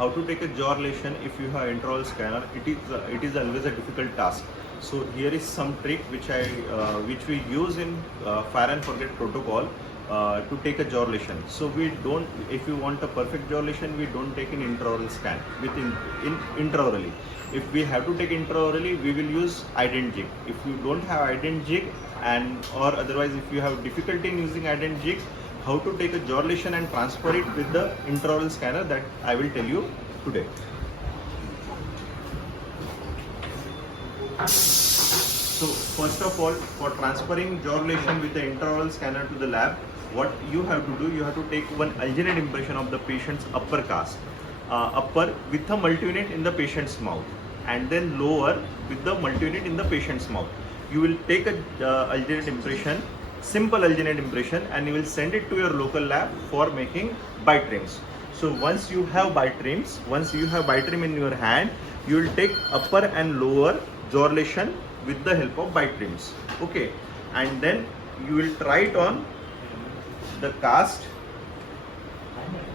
how to take a jaw relation if you have intraoral scanner. It is always a difficult task. So here is some trick which we use in fire and forget protocol to take a jaw relation. So we don't, if you want a perfect jaw relation, we don't take an intraoral scan in intraorally. If we have to take intraorally, we will use ident jig. If you don't have ident jig, and or otherwise if you have difficulty in using ident jig, how to take a jaw relation and transfer it with the intraoral scanner, that I will tell you today. So first of all, for transferring jaw relation with the intraoral scanner to the lab, what you have to do, you have to take one alginate impression of the patient's upper cast, upper with a multi-unit in the patient's mouth, and then lower with the multi-unit in the patient's mouth. You will take a alginate impression, simple alginate impression, and you will send it to your local lab for making bite rims. So once you have bite rims, once you have bite rim in your hand, you will take upper and lower jaw relation with the help of bite rims. Okay, and then you will try it on the cast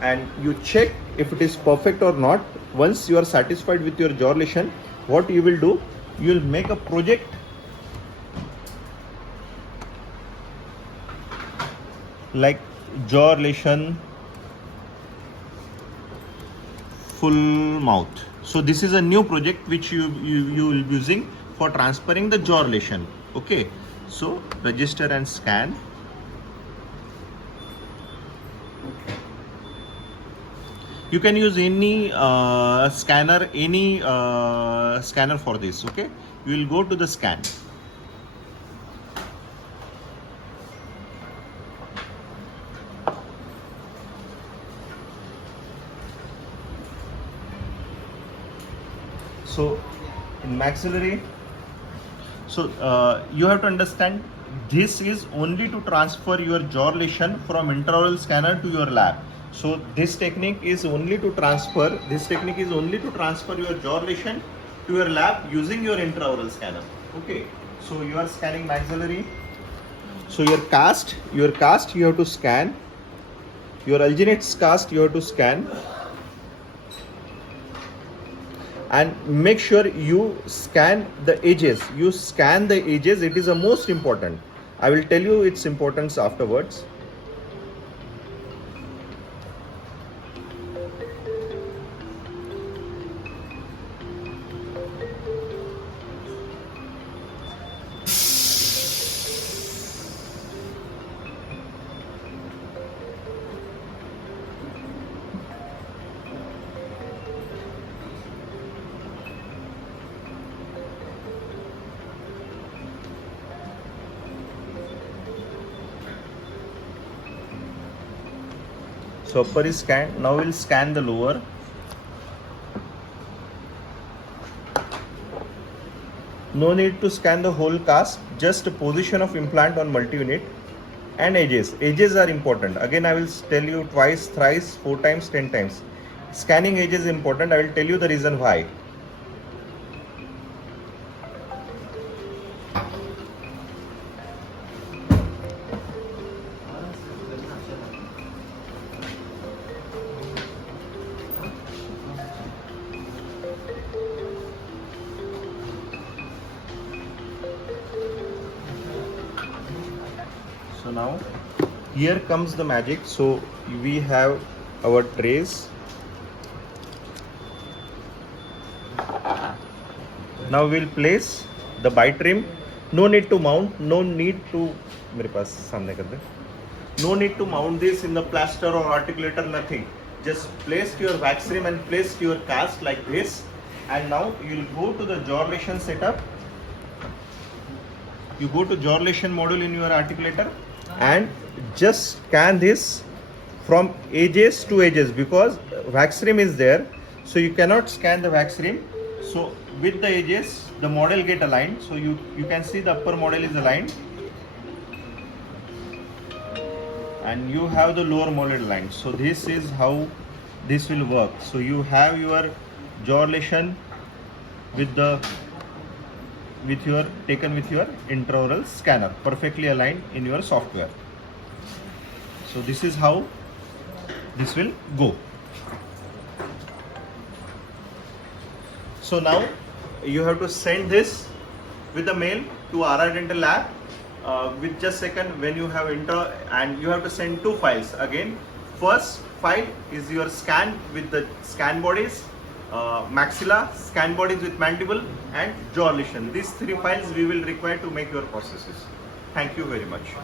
and you check if it is perfect or not. Once you are satisfied with your jaw relation, what you will do, you will make a project like jaw relation full mouth. So this is a new project which you will be using for transferring the jaw relation. Okay, so register and scan. You can use any scanner, scanner for this. Okay, you will go to the scan. So in maxillary, so you have to understand, this is only to transfer your jaw relation from intraoral scanner to your lab. So this technique is only to transfer, your jaw relation to your lab using your intraoral scanner. Okay, so you are scanning maxillary. So your cast you have to scan. Your alginate cast you have to scan. And make sure you scan the edges. It is the most important. I will tell you its importance afterwards. So upper is scanned. Now we'll scan the lower. No need to scan the whole cast, just position of implant on multi-unit and edges. Edges are important. Again, I will tell you twice, thrice, 4 times, 10 times. Scanning edges is important. I will tell you the reason why. So now here comes the magic. So we have our trays. Now we'll place the bite rim. No need to mount. No need to mount this in the plaster or articulator. Nothing. Just place your wax rim and place your cast like this. And now you'll go to the jaw relation setup. You go to jaw relation module in your articulator and just scan this from edges to edges, because wax rim is there, so you cannot scan the wax rim. So with the edges the model get aligned. So you can see the upper model is aligned and you have the lower model aligned. So this is how this will work. So you have your jaw relation taken with your intraoral scanner, perfectly aligned in your software. So this is how this will go. So now you have to send this with a mail to RR Dental Lab with just second when you have enter, and you have to send two files again. First file is your scan with the scan bodies, maxilla, scan bodies with mandible and jaw lesion. These three files we will require to make your processes. Thank you very much.